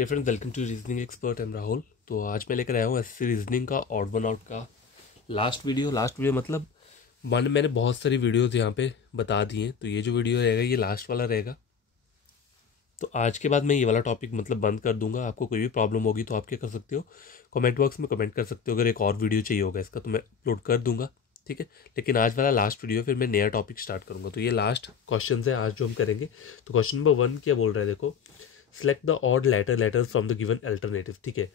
Hey friends, welcome to reasoning expert. Am Rahul. तो आज मैं लेकर आया हूँ एसएससी रीजनिंग का ऑड वन आउट का लास्ट वीडियो मतलब मैंने बहुत सारी वीडियोस यहाँ पे बता दी हैं। तो ये जो वीडियो रहेगा ये लास्ट वाला रहेगा। तो आज के बाद मैं ये वाला टॉपिक मतलब बंद कर दूंगा। आपको कोई भी प्रॉब्लम होगी तो आप क्या कर सकते हो, कमेंट बॉक्स में कमेंट कर सकते हो। अगर एक और वीडियो चाहिए होगा इसका तो मैं अपलोड कर दूंगा, ठीक है। लेकिन आज वाला लास्ट वीडियो, फिर मैं नया टॉपिक स्टार्ट करूंगा। तो ये लास्ट क्वेश्चन है आज जो हम करेंगे। तो क्वेश्चन नंबर 1 क्या बोल रहा है, देखो, select the odd letters from the given alternative, ठीक है।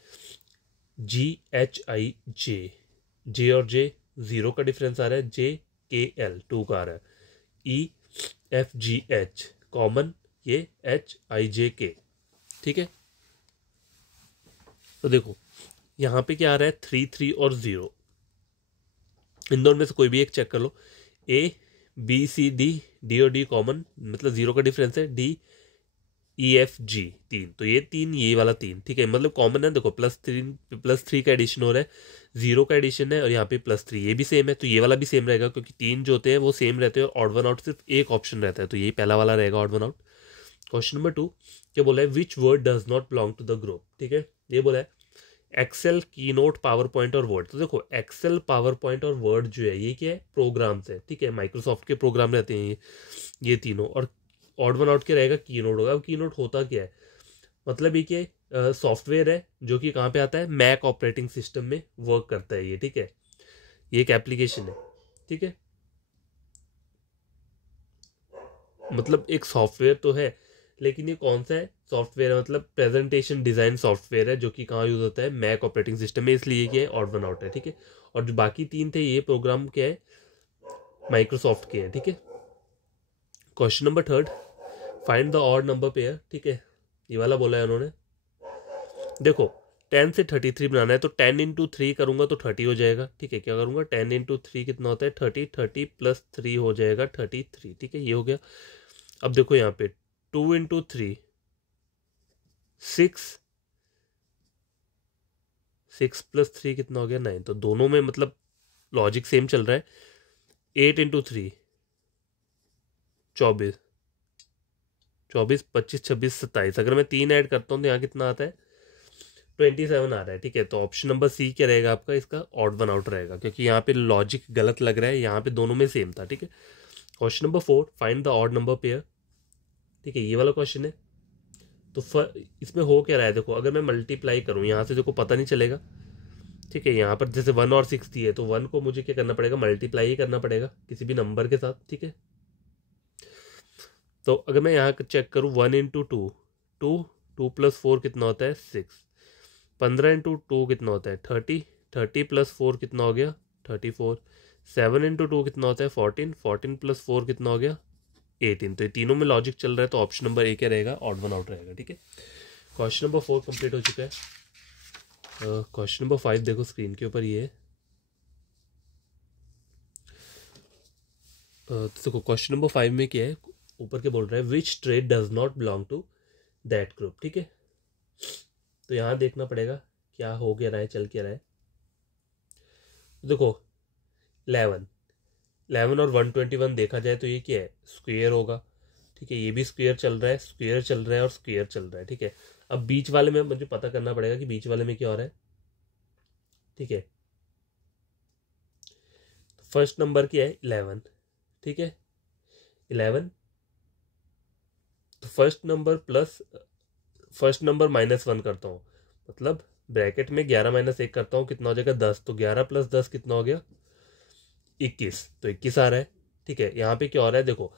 GHI जे और जे 0 का डिफरेंस आ रहा है, JKL 2 का आ रहा है, EFGH कॉमन, ये HIJK, ठीक है। तो देखो यहाँ पे क्या आ रहा है, 3 3 और 0। इन दोनों में से कोई भी एक चेक कर लो। ABCD D और D कॉमन, मतलब 0 का डिफरेंस है, DEFG 3। तो ये 3, ये वाला 3, ठीक है, मतलब कॉमन है। देखो +3 का एडिशन हो रहा है, 0 का एडिशन है, और यहाँ पे +3 ये भी सेम है। तो ये वाला भी सेम रहेगा क्योंकि 3 जो होते हैं वो सेम रहते हैं, और ऑड वन आउट सिर्फ एक ऑप्शन रहता है। तो यही पहला वाला रहेगा odd one out. Question number 2 क्या बोला है, which word does not belong to the group, ठीक है। ये बोला है एक्सेल, कीनोट, पावर पॉइंट और वर्ड। तो देखो एक्सेल, पावर पॉइंट और वर्ड जो है ये क्या है, प्रोग्राम्स है, ठीक है। माइक्रोसॉफ्ट के प्रोग्राम रहते हैं ये तीनों। और ऑड वन आउट क्या रहेगा, कीनोट होगा। अब कीनोट होता क्या है, मतलब ये क्या सॉफ्टवेयर है जो कि कहाँ पे आता है, मैक ऑपरेटिंग सिस्टम में वर्क करता है ये, ठीक है। ये एक एप्लीकेशन है, ठीक है, मतलब एक सॉफ्टवेयर तो है, लेकिन ये कौन सा है सॉफ्टवेयर है, मतलब प्रेजेंटेशन डिजाइन सॉफ्टवेयर है जो कि कहाँ यूज होता है, मैक ऑपरेटिंग सिस्टम में। इसलिए ये ऑड वन आउट है, ठीक है। और जो बाकी 3 थे ये प्रोग्राम क्या है, माइक्रोसॉफ्ट के हैं, ठीक है। Question number 3 find the odd number pair, ठीक है। ये वाला बोला है उन्होंने। देखो 10 से 33 बनाना है, तो 10 इंटू 3 करूंगा तो 30 हो जाएगा, ठीक है। क्या करूंगा, 10 इंटू 3 कितना होता है, 30, 30 प्लस 3 हो जाएगा 33, ठीक है, ये हो गया। अब देखो यहाँ पे 2 इंटू 3 6, 6 प्लस 3 कितना हो गया, 9। तो दोनों में मतलब लॉजिक सेम चल रहा है। 8 इंटू 3 24, 24 25 26 27। अगर मैं 3 ऐड करता हूँ तो यहाँ कितना आता है, 27 आ रहा है, ठीक है। तो ऑप्शन नंबर सी क्या रहेगा आपका, इसका ऑड वन आउट रहेगा, क्योंकि यहाँ पे लॉजिक गलत लग रहा है, यहाँ पे दोनों में सेम था, ठीक है। Question number 4 find the odd number pair, ठीक है, ये वाला क्वेश्चन है। तो इसमें हो क्या रहा है, देखो अगर मैं मल्टीप्लाई करूँ यहाँ से, देखो पता नहीं चलेगा, ठीक है। यहाँ पर जैसे 1 और 6 दी है, तो 1 को मुझे क्या करना पड़ेगा, मल्टीप्लाई ही करना पड़ेगा किसी भी नंबर के साथ, ठीक है। तो अगर मैं यहाँ चेक करूँ, 1 इंटू 2 2, 2 प्लस 4 कितना होता है, 6। 15 इंटू 2 कितना होता है, 30, 30 प्लस 4 कितना हो गया, 34। 7 इंटू 2 कितना होता है, 14, 14 प्लस 4 कितना हो गया, 18। तो ये तीनों में लॉजिक चल रहा है, तो ऑप्शन नंबर ए क्या रहेगा, ऑड वन आउट रहेगा, ठीक है। क्वेश्चन नंबर 4 कंप्लीट हो चुका है। क्वेश्चन नंबर 5 देखो स्क्रीन के ऊपर, ये है। देखो क्वेश्चन नंबर 5 में क्या है, ऊपर के बोल रहा है which trade does not belong to that group, ठीक है। तो यहाँ देखना पड़ेगा क्या हो गया रहा है, चल क्या रहा है। देखो 11 और 121 देखा जाए तो ये क्या है, स्क्वायर होगा, ठीक है। ये भी स्क्वायर चल रहा है, स्क्वायर चल रहा है और स्क्वायर चल रहा है, ठीक है। अब बीच वाले में मुझे पता करना पड़ेगा कि बीच वाले में क्या हो रहा है, ठीक है। फर्स्ट नंबर क्या है, 11, ठीक है, 11। तो फर्स्ट नंबर -1 करता हूँ, मतलब ब्रैकेट में 11 - 1 करता हूँ, कितना हो जाएगा, 10। तो 11 + 10 कितना हो गया, 21। तो 21 आ रहा है, ठीक है। यहाँ पे क्या हो रहा है, देखो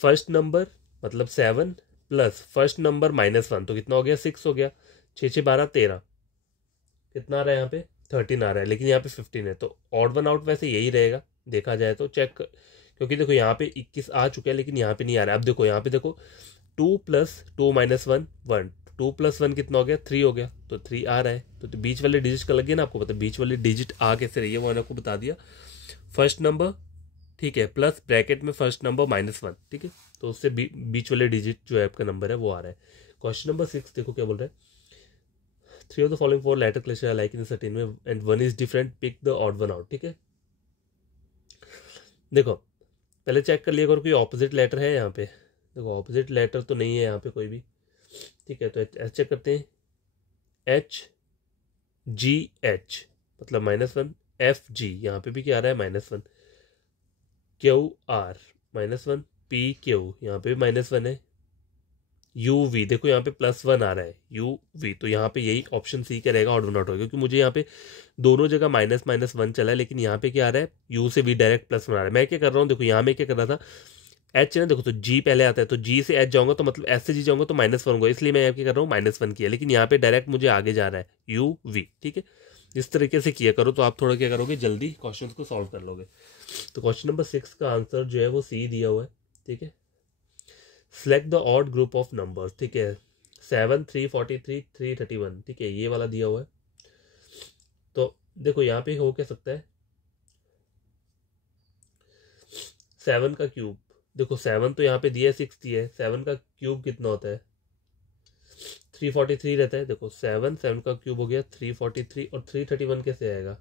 फर्स्ट नंबर मतलब 7 प्लस फर्स्ट नंबर -1, तो कितना हो गया, 6 हो गया। 6 6 12 13, कितना आ रहा है यहाँ पे, 13 आ रहा है, लेकिन यहाँ पे 15 है। तो ऑड वन आउट वैसे यही रहेगा, देखा जाए तो चेक, क्योंकि देखो यहाँ पे 21 आ चुका है लेकिन यहाँ पे नहीं आ रहा है। अब देखो यहाँ पे देखो 2 + 2 - 1 1, 2 + 1 कितना हो गया, 3 हो गया। तो 3 आ रहा है, तो बीच वाले डिजिट का लग गया ना आपको पता, बीच वाले डिजिट आ कैसे रही है वो मैंने आपको बता दिया। फर्स्ट नंबर, ठीक है, प्लस ब्रैकेट में फर्स्ट नंबर -1, ठीक है। तो उससे बीच वाले डिजिट जो है आपका नंबर है वो आ रहा है। क्वेश्चन नंबर 6 देखो क्या बोल रहा है, 3 of the following 4 letter clashes are like in a certain way and one is different, pick the odd one out, ठीक है। देखो पहले चेक कर लिया करो कोई ऑपोजिट लेटर है यहाँ पे। देखो ऑपोजिट लेटर तो नहीं है यहाँ पे कोई भी, ठीक है। तो ऐसे चेक करते हैं, HGH मतलब -1, FG यहाँ पे भी क्या आ रहा है -1, QR -1, PQ यहाँ पे भी -1 है, UV देखो यहाँ पे +1 आ रहा है UV, तो यहाँ पे यही ऑप्शन सी क्या रहेगा, ऑड वन आउट होगा, क्योंकि मुझे यहाँ पे दोनों जगह -1 चला है, लेकिन यहाँ पे क्या आ रहा है, U से V डायरेक्ट +1 आ रहा है। मैं क्या कर रहा हूँ, देखो यहाँ में क्या कर रहा था, H है ना, देखो तो G पहले आता है, तो G से H जाऊंगा तो मतलब S से G जाऊंगा तो -1 होगा, इसलिए मैं यहाँ क्या कर रहा हूँ -1 किया, लेकिन यहाँ पे डायरेक्ट मुझे आगे जा रहा है UV। ठीक है, इस तरीके से किया करो तो आप थोड़ा क्या करोगे, जल्दी क्वेश्चन को सॉल्व कर लोगे। तो क्वेश्चन नंबर 6 का आंसर जो है वो सी दिया हुआ है। ठीक है, select the odd group of numbers. ठीक है, 7, 343, 331। ठीक है, ये वाला दिया हुआ है। तो देखो यहाँ पे हो क्या सकता है, 7 का क्यूब, देखो 7 तो यहाँ पे दिया है, 6 दिया है, 7 का क्यूब कितना होता है, 343 रहता है। देखो 7 का क्यूब हो गया 343, और 331 कैसे आएगा,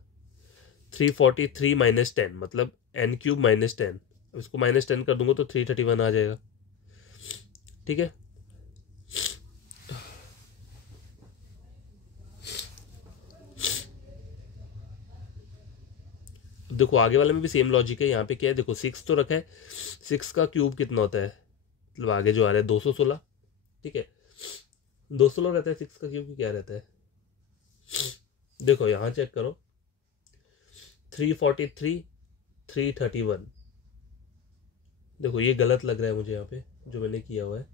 343 -10 मतलब n³ -10, अब इसको -10 कर दूंगा तो 331 आ जाएगा। ठीक है, देखो आगे वाले में भी सेम लॉजिक है। यहाँ पे क्या है, देखो 6 तो रखा है, 6 का क्यूब कितना होता है, मतलब आगे जो आ रहा है 216। ठीक है, 216 रहता है, 6 का क्यूब क्या रहता है, देखो यहाँ चेक करो, 343, 331। देखो ये गलत लग रहा है मुझे यहाँ पे जो मैंने किया हुआ है,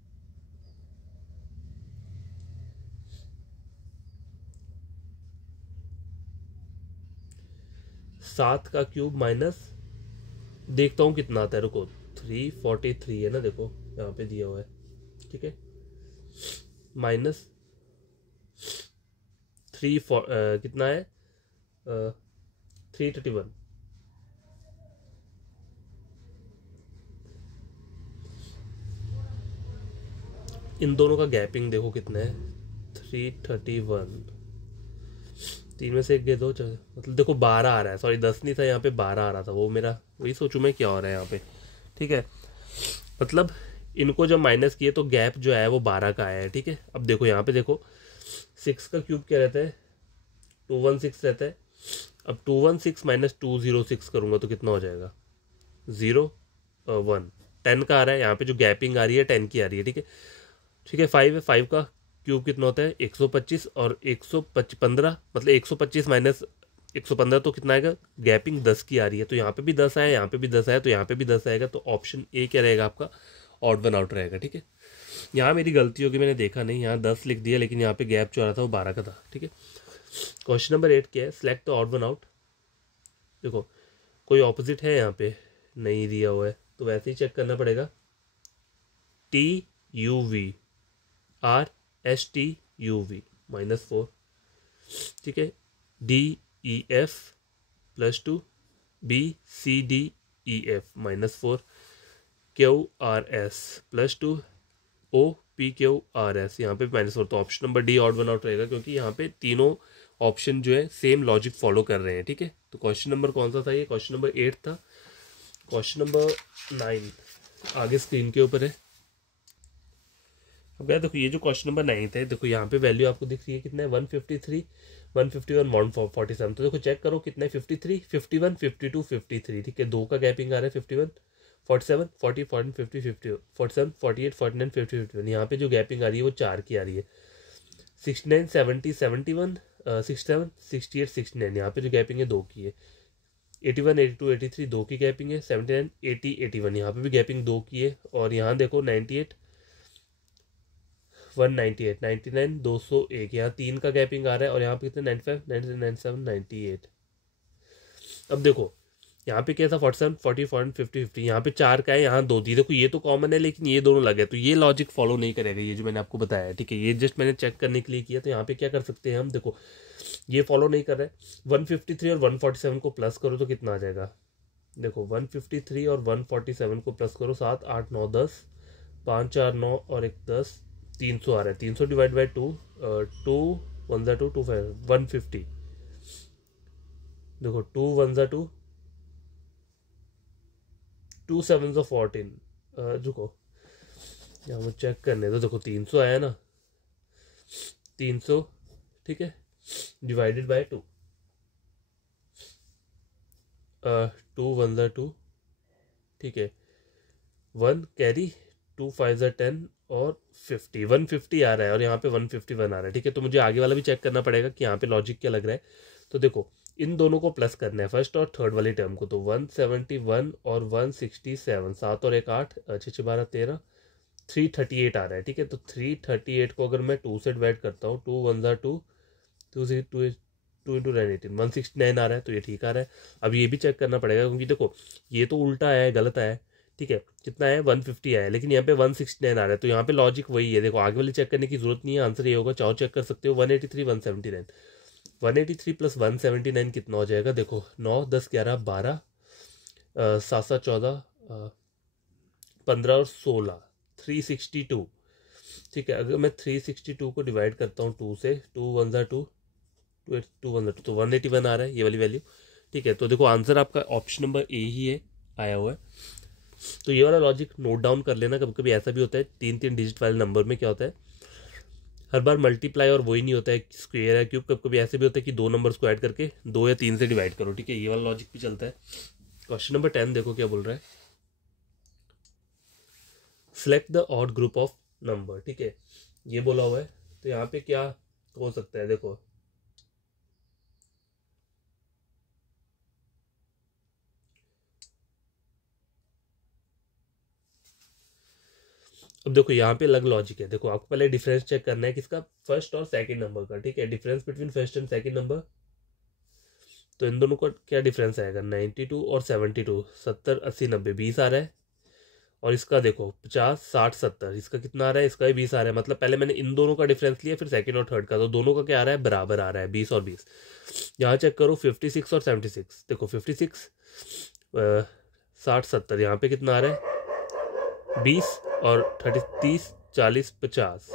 7 का क्यूब माइनस, देखता हूँ कितना आता है, रुको 343 है ना, देखो यहाँ पे दिया हुआ है। ठीक है, माइनस कितना है, 331। इन दोनों का गैपिंग देखो कितना है, 331, तीन में से एक दे दो, मतलब देखो 12 आ रहा है, सॉरी 10 नहीं था यहाँ पे, 12 आ रहा था, वो मेरा वही सोचूं मैं क्या हो रहा है यहाँ पे। ठीक है, मतलब इनको जब माइनस किए तो गैप जो है वो 12 का आया है। ठीक है, अब देखो यहाँ पे देखो 6 का क्यूब क्या रहता है, 216 रहता है। अब 216 - 206 करूंगा तो कितना हो जाएगा, 0 1, 10 का आ रहा है, यहाँ पे जो गैपिंग आ रही है 10 की आ रही है। ठीक है, ठीक है, 5 है, 5 का क्यूब कितना होता है, 125, और 115 मतलब 125 माइनस 115 तो कितना आएगा, गैपिंग 10 की आ रही है, तो यहाँ पे भी 10 आया, यहाँ पे भी 10 आया, तो यहाँ पे भी 10 आएगा, तो ऑप्शन ए क्या रहेगा आपका, ऑड वन आउट रहेगा। ठीक है, यहाँ मेरी गलती होगी, मैंने देखा नहीं, यहाँ 10 लिख दिया, लेकिन यहाँ पे गैप जो आ रहा था वो 12 का था। ठीक है, क्वेश्चन नंबर 8 क्या है, select the odd one out. देखो कोई ऑपोजिट है यहाँ पे, नहीं दिया हुआ है, तो वैसे ही चेक करना पड़ेगा, TUV RSTUV -4। ठीक है, DEF +2, BCDEF -4, QRS +2, OPQRS यहाँ पे -4। तो option number D odd one out रहेगा, क्योंकि यहाँ पे तीनों ऑप्शन जो है सेम लॉजिक फॉलो कर रहे हैं। ठीक है, तो क्वेश्चन नंबर कौन सा था, ये क्वेश्चन नंबर 8 था। क्वेश्चन नंबर 9 आगे स्क्रीन के ऊपर है। अब यार देखो ये जो क्वेश्चन नंबर 9 है, देखो यहाँ पे वैल्यू आपको दिख रही है कितना है, 153, 151, 147। तो देखो चेक करो कितना है, 53, 51, 52, 53। ठीक है, दो का गैपिंग आ रहा है, 51, 47, 40, 40, 50, 50, 47, 48, 49, 50, 51। यहाँ पे जो गैपिंग आ रही है वो 4 की आ रही है, 69, 70, 71, 67, 68, 69। यहाँ पे जो गैपिंग है 2 की है, 81, 82, 83 2 की गैपिंग है, 79, 80, 81 यहाँ पे भी गैपिंग 2 की है, और यहाँ देखो 98, 198, 99, 201 यहाँ 3 का गैपिंग आ रहा है, और यहाँ पे कितने 95, 93, 97, 98। अब देखो यहाँ पे क्या था, 47, 40, 40, 50, 50, यहाँ पे 4 का है, यहाँ 2 थी। देखो ये तो कॉमन है, लेकिन ये दोनों लगे, तो ये लॉजिक फॉलो नहीं करेगा, ये जो मैंने आपको बताया है। ठीक है, ये जस्ट मैंने चेक करने के लिए किया। तो यहाँ पे क्या कर सकते हैं हम, देखो ये फॉलो नहीं कर रहे, 153 और 147 को प्लस करो तो कितना आ जाएगा, देखो 153 और 147 को प्लस करो, 7, 8, 9, 10, 5, 4, 9 और 1, 10, 300 आ रहा है, 300 डिवाइड बाई 2, 2 1 ज़ा 2, 2 5, 150। देखो 2 1 ज़ा 2, 2 7 ज़ा 14। रुको यहाँ मुझे चेक करने दो, देखो 300 आया ना, 300, ठीक है, डिवाइडेड बाय 2, 2 1 2, ठीक है, 1 कैरी, 2 5 10 और 50, 150 आ रहा है और यहाँ पे 151 आ रहा है। ठीक है, तो मुझे आगे वाला भी चेक करना पड़ेगा कि यहाँ पे लॉजिक क्या लग रहा है। तो देखो इन दोनों को प्लस करना है, फर्स्ट और थर्ड वाली टर्म को, तो 171 और 167, 7 और 1 8, 6 6 12 13, 338 आ रहा है। ठीक है, तो 338 को अगर मैं 2 से डिवाइड करता हूँ, 2 1 2, 2 इंटू 9 18, 169 आ रहा है, तो ये ठीक आ रहा है। अब ये भी चेक करना पड़ेगा क्योंकि देखो ये तो उल्टा आया है, गलत आया है। ठीक है, कितना है 150 आया है, लेकिन यहाँ पे 169 आ रहा है, तो यहाँ पे लॉजिक वही है। देखो आगे वाली चेक करने की जरूरत नहीं है, आंसर ये होगा, चाहो चेक कर सकते हो। 183 179, 183 प्लस 179 कितना हो जाएगा, देखो 9 10 11 12, 7 7 14, 15 और 16, 362। ठीक है, अगर मैं 362 को डिवाइड करता हूँ 2 से, 2 1 2, 2 1 2, तो 181 आ रहा है ये वाली वैल्यू। ठीक है, तो देखो आंसर आपका ऑप्शन नंबर ए ही है, आया हुआ है। तो ये वाला लॉजिक नोट डाउन कर लेना। कभी कभी ऐसा भी होता है 3 डिजिट वाले नंबर में क्या होता है, हर बार मल्टीप्लाई और वही नहीं होता है, स्क्वायर है क्यूब। कभी कभी ऐसे भी होता है कि 2 नंबर्स को ऐड करके 2 या 3 से डिवाइड करो। ठीक है, ये वाला लॉजिक भी चलता है। क्वेश्चन नंबर 10 देखो क्या बोल रहा है, select the odd group of number. ठीक है, ये बोला हुआ है, तो यहाँ पे क्या हो सकता है, देखो अब देखो यहाँ पे अलग लॉजिक है। देखो आपको पहले डिफरेंस चेक करना है किसका, फर्स्ट और सेकंड नंबर का। ठीक है, difference between first and second number, तो इन दोनों का क्या डिफरेंस आएगा, 92 और 72, 70 80 90, 20 आ रहा है। और इसका देखो 50 60 70, इसका कितना आ रहा है, इसका भी 20 आ रहा है। मतलब पहले मैंने इन दोनों का डिफरेंस लिया, फिर सेकंड और थर्ड का, तो दोनों का क्या आ रहा है, बराबर आ रहा है, 20 और 20। यहाँ चेक करो 56 और 76, देखो 56 60 70, यहाँ पे कितना आ रहा है 20, और 30 30 40 50,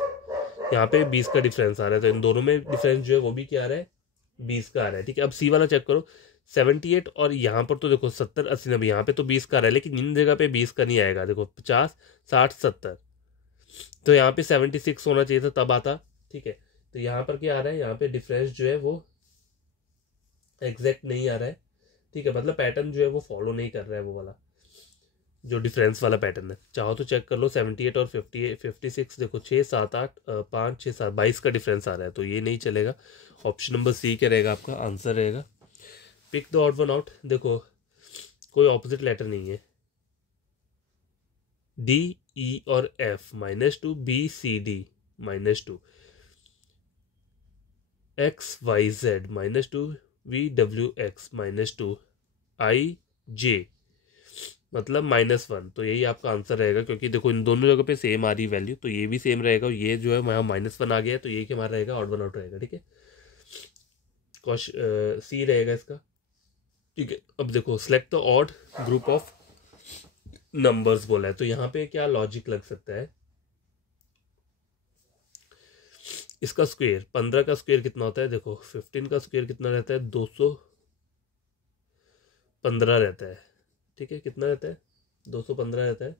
यहाँ पे 20 का डिफरेंस आ रहा है। तो इन दोनों में डिफरेंस जो है वो भी क्या आ रहा है, 20 का आ रहा है। ठीक है, अब सी वाला चेक करो 78, और यहाँ पर तो देखो 70 80 90, यहाँ पे तो 20 का आ रहा है, लेकिन इन जगह पे 20 का नहीं आएगा। देखो 50 60 70, तो यहाँ पे 76 होना चाहिए था, तब आता। ठीक है, तो यहाँ पर क्या आ रहा है, यहाँ पे डिफरेंस जो है वो एग्जैक्ट नहीं आ रहा है। ठीक है, मतलब पैटर्न जो है वो फॉलो नहीं कर रहा है, वो वाला जो डिफरेंस वाला पैटर्न है। चाहो तो चेक कर लो 78 और 56, देखो 6 7 8 5 6 7, 22 का डिफरेंस आ रहा है, तो ये नहीं चलेगा। ऑप्शन नंबर सी क्या रहेगा आपका आंसर रहेगा। Pick the odd one out, देखो कोई ऑपोजिट लेटर नहीं है, डी ई और F -2, B C D -2, X Y Z -2, V W X -2, I J मतलब -1, तो यही आपका आंसर रहेगा। क्योंकि देखो इन दोनों जगह पे सेम आ रही वैल्यू, तो ये भी सेम रहेगा, ये जो है वहाँ -1 आ गया है, तो ये क्या हमारा रहेगा, ऑड वन आउट रहेगा। ठीक है, सी रहेगा इसका। ठीक है, अब देखो select the odd group of numbers बोला है, तो यहाँ पे क्या लॉजिक लग सकता है, इसका स्क्वायर 15 का स्क्वायर कितना होता है, देखो 15 का स्क्वायर कितना रहता है, 215 रहता है। ठीक है, कितना रहता है, 215 रहता है।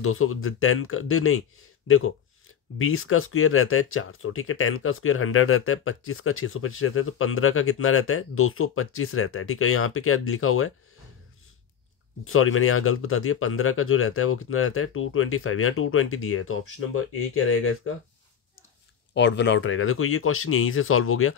210 का नहीं, देखो 20 का स्क्वायर रहता है 400। ठीक है, 10 का स्क्वायर 100 रहता है, 25 का 625 रहता है, तो 15 का कितना रहता है, 225 रहता है। ठीक है, यहाँ पे क्या लिखा हुआ है, सॉरी मैंने यहाँ गलत बता दिया, 15 का जो रहता है वो कितना रहता है, 225, यहाँ 220 दिया है, तो ऑप्शन नंबर ए क्या रहेगा इसका, ऑड वन आउट रहेगा। देखो ये क्वेश्चन यहीं से सॉल्व हो गया,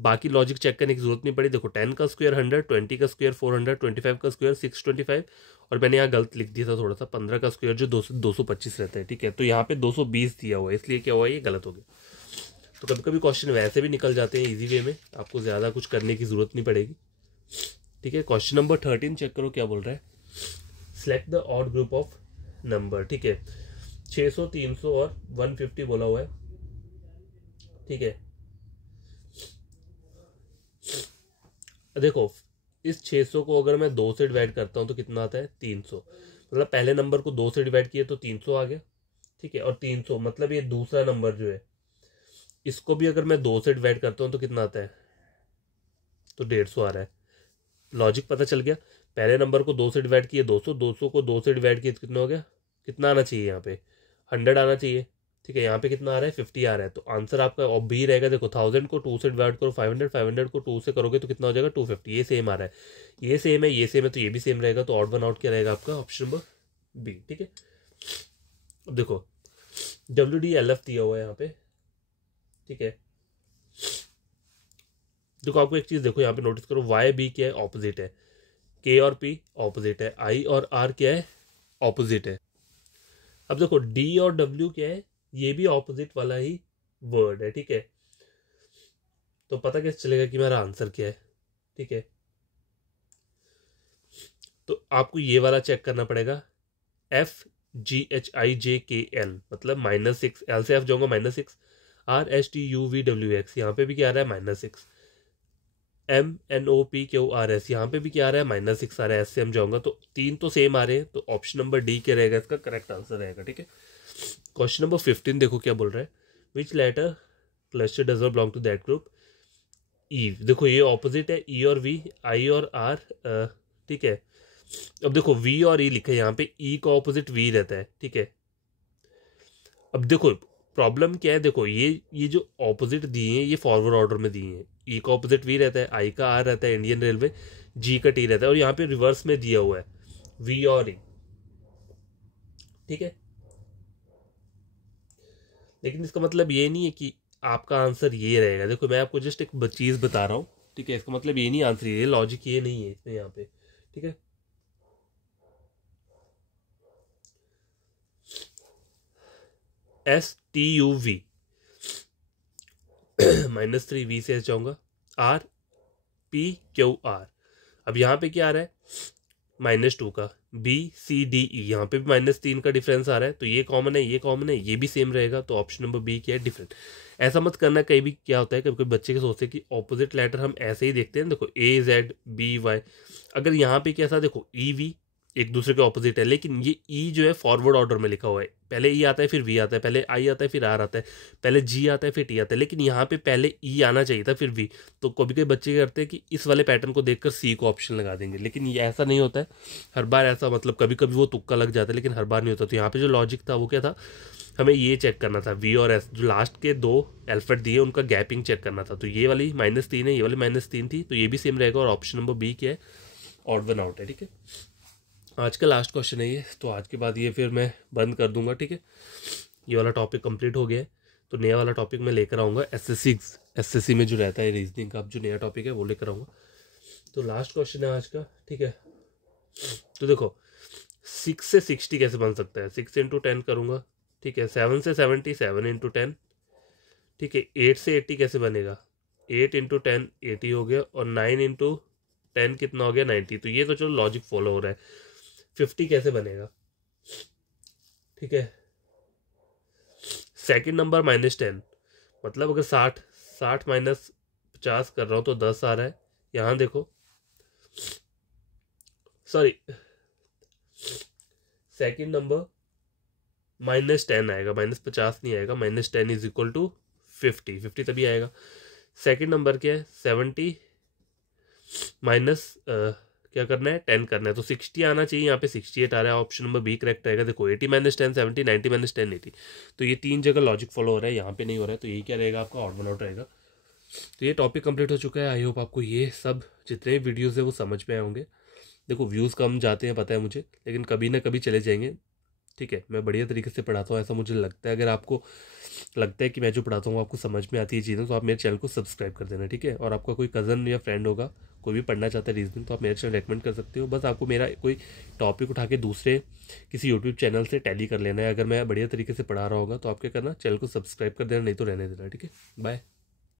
बाकी लॉजिक चेक करने की जरूरत नहीं पड़ी। देखो 10 का स्क्वायर 100, 20 का स्क्वायर 400, 25 का स्क्वायर 625, और मैंने यहाँ गलत लिख दिया था थोड़ा सा, 15 का स्क्वायर जो 225 रहता है। ठीक है, तो यहाँ पे 220 दिया हुआ है, इसलिए क्या हुआ, ये गलत हो गया। तो कभी कभी क्वेश्चन वैसे भी निकल जाते हैं इजी वे में, आपको ज़्यादा कुछ करने की जरूरत नहीं पड़ेगी। ठीक है, क्वेश्चन नंबर 13 चेक करो क्या बोल रहा है, select the odd group of number. ठीक है, 600 300 और 150 बोला हुआ है। ठीक है, देखो इस 600 को अगर मैं 2 से डिवाइड करता हूँ तो कितना आता है, 300। मतलब पहले नंबर को 2 से डिवाइड किया तो 300 आ गया। ठीक है, और 300 मतलब ये दूसरा नंबर जो है, इसको भी अगर मैं 2 से डिवाइड करता हूँ तो कितना आता है, तो 150 आ रहा है। लॉजिक पता चल गया, पहले नंबर को 2 से डिवाइड किया 200, 200 को 2 से डिवाइड किया तो कितना हो गया कितना आना चाहिए, यहाँ पे 100 आना चाहिए, ठीक है। यहाँ पे कितना आ रहा है, 50 आ रहा है, तो आंसर आपका ऑफ बी रहेगा। देखो 1000 को 2 से डिवाइड करो 500, 500 को 2 से करोगे तो कितना हो जाएगा 250। ये सेम आ रहा है, ये सेम है, ये सेम है, तो ये भी सेम रहेगा। तो ऑड वन आउट क्या रहेगा आपका, ऑप्शन नंबर बी, ठीक है। अब देखो WDLF दिया हुआ है यहाँ पे, ठीक है। देखो आपको एक चीज देखो यहाँ पे नोटिस करो, वाई बी क्या है, ऑपोजिट है, के और पी ऑपोजिट है, आई और आर क्या है, ऑपोजिट है। अब देखो डी और डब्ल्यू क्या है, ये भी ऑपोजिट वाला ही वर्ड है, ठीक है। तो पता कैसे चलेगा कि मेरा आंसर क्या है, ठीक है। तो आपको ये वाला चेक करना पड़ेगा, FGHIJKL मतलब -6, L से F जाऊंगा -6, RSTUVWX यहाँ पे भी क्या आ रहा है -6, MNOPQRS यहाँ पे भी क्या आ रहा है -6 आ रहा है, S से हम जाऊंगा तो 3 तो सेम आ रहे हैं, तो ऑप्शन नंबर डी क्या रहेगा, इसका करेक्ट आंसर रहेगा, ठीक है। क्वेश्चन नंबर 15 देखो क्या बोल रहा है, which letter cluster does not belong to that group, E. देखो ये ऑपोजिट है, ई और वी, आई और आर, ठीक है। अब देखो वी और ई लिखा है यहाँ पे, ई का ऑपोजिट वी रहता है, ठीक है। अब देखो प्रॉब्लम क्या है, देखो ये जो ऑपोजिट दिए हैं ये फॉरवर्ड ऑर्डर में दिए हैं, ई का ऑपोजिट वी रहता है, आई का आर रहता है इंडियन रेलवे, जी का टी रहता है, और यहाँ पे रिवर्स में दिया हुआ है वी और ई, ठीक है। लेकिन इसका मतलब ये नहीं है कि आपका आंसर ये रहेगा। देखो मैं आपको जस्ट एक चीज बता रहा हूँ, ठीक है। इसका मतलब ये नहीं आंसर, ये लॉजिक ये नहीं है इसमें यहाँ पे, ठीक है। STUV -3 वी से जाऊंगा, RPQR। अब यहाँ पे क्या आ रहा है -2 का, BCDE यहाँ पे भी -3 का डिफरेंस आ रहा है, तो ये कॉमन है, ये कॉमन है, ये भी सेम रहेगा, तो ऑप्शन नंबर बी क्या है, डिफरेंट। ऐसा मत करना, कहीं भी क्या होता है कभी कभी बच्चे के सोचते हैं कि ऑपोजिट लेटर हम ऐसे ही देखते हैं, देखो AZBY, अगर यहाँ पे कैसा देखो EV एक दूसरे के ऑपोजिट है, लेकिन ये ई जो है फॉरवर्ड ऑर्डर में लिखा हुआ है, पहले ई आता है फिर वी आता है, पहले आई आता है फिर आर आता है, पहले जी आता है फिर टी आता है, लेकिन यहाँ पे पहले ई आना चाहिए था फिर वी। तो कभी कभी बच्चे करते हैं कि इस वाले पैटर्न को देखकर सी को ऑप्शन लगा देंगे, लेकिन ये ऐसा नहीं होता है हर बार ऐसा, मतलब कभी कभी वो तुक्का लग जाता है लेकिन हर बार नहीं होता। तो यहाँ पे जो लॉजिक था वो क्या था, हमें ये चेक करना था वी और एस, जो लास्ट के 2 अल्फाबेट दिए उनका गैपिंग चेक करना था। तो ये वाली -3 है, ये वाली -3 थी, तो ये भी सेम रहेगा, और ऑप्शन नंबर बी क्या है, ऑड वन आउट है, ठीक है। आज का लास्ट क्वेश्चन है ये, तो आज के बाद ये फिर मैं बंद कर दूंगा, ठीक है। ये वाला टॉपिक कंप्लीट हो गया है, तो नया वाला टॉपिक मैं लेकर आऊँगा SSC में जो रहता है रीजनिंग का, अब जो नया टॉपिक है वो लेकर आऊँगा। तो लास्ट क्वेश्चन है आज का, ठीक है। तो देखो 6 से 60 कैसे बन सकता है, 6 × 10 करूँगा, ठीक है। 7 से 70, 7 × 10, ठीक है। 8 से 80 कैसे बनेगा, 8 × 10 80 हो गया, और 9 × 10 कितना हो गया 90। तो ये तो चलो लॉजिक फॉलो हो रहा है। 50 कैसे बनेगा, ठीक है। सेकंड नंबर -10, मतलब अगर 60 -50 कर रहा हूं तो 10 आ रहा है। यहां देखो, सॉरी, सेकंड नंबर -10 आएगा, -50 नहीं आएगा, -10 = 50 तभी आएगा। सेकंड नंबर क्या है 70 माइनस क्या करना है 10 करना है, तो 60 आना चाहिए, यहाँ पे 68 आ रहा है, ऑप्शन नंबर बी करेक्ट रहेगा। देखो 80 - 10 70, 90 - 10 80, तो ये 3 जगह लॉजिक फॉलो हो रहा है, यहाँ पे नहीं हो रहा है, तो यही क्या रहेगा आपका ऑड वन आउट रहेगा। तो ये टॉपिक कंप्लीट हो चुका है। आई होप आपको ये सब जितने भी वीडियोज़ है वो समझ में आए होंगे। देखो व्यूज़ कम जाते हैं पता है मुझे, लेकिन कभी ना कभी चले जाएंगे, ठीक है। मैं बढ़िया तरीके से पढ़ाता हूँ, ऐसा मुझे लगता है। अगर आपको लगता है कि मैं जो पढ़ाता हूँ आपको समझ में आती है चीज़ें, तो आप मेरे चैनल को सब्सक्राइब कर देना, ठीक है। और आपका कोई कज़न या फ्रेंड होगा, कोई भी पढ़ना चाहता है रीजनिंग, तो आप मेरे चैनल रेकमेंड कर सकते हो। बस आपको मेरा कोई टॉपिक उठा के दूसरे किसी यूट्यूब चैनल से टैली कर लेना है। अगर मैं बढ़िया तरीके से पढ़ा रहा होगा तो आप क्या करना, चैनल को सब्सक्राइब कर देना, नहीं तो रहने देना, ठीक है। बाय।